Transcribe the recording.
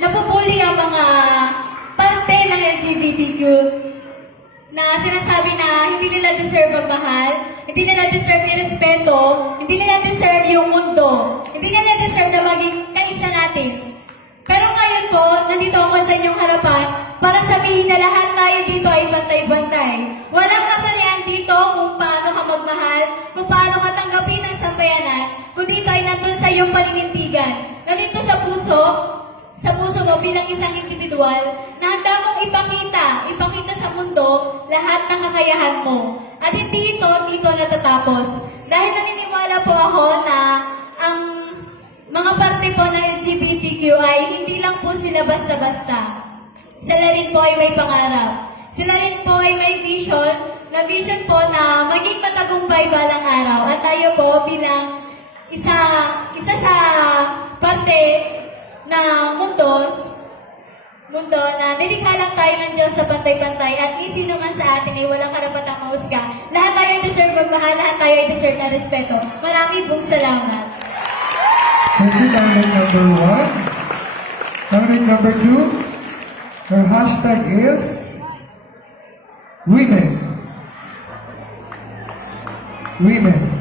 nabubuli ang mga parte ng LGBTQ na sinasabi na hindi nila deserve magmahal, hindi nila deserve irespeto, hindi nila deserve yung mundo, hindi nila deserve na maging kaisa natin. Pero ngayon po, nandito ako sa inyong harapan para sabihin na lahat tayo dito ay bantay-bantay. Walang kasarian dito kung paano ka magmahal, kung paano ka tanggapin ang sambayanan, kung dito ay nandun sa iyong paninindigan. Nandito sa puso mo bilang isang individual na handa mong ipakita sa mundo lahat ng kakayahan mo. At hindi ito dito natatapos. Dahil naniniwala po ako na ang mga parte po ng LGBTQ ay hindi lang po sila basta-basta. Sila rin po ay may pangarap. Sila rin po ay may vision po na maging matagumpay balang araw. At tayo po bilang isa sa parte na mundo na nilikha lang tayo ng Diyos sa pantay-pantay at ni sino man sa atin ay walang karapatang mahusga. Lahat tayo ay deserve magmahal, lahat tayo ay deserve na respeto. Marami pong salamat. Thank you, Target number 1. Target number 2, her hashtag is Women.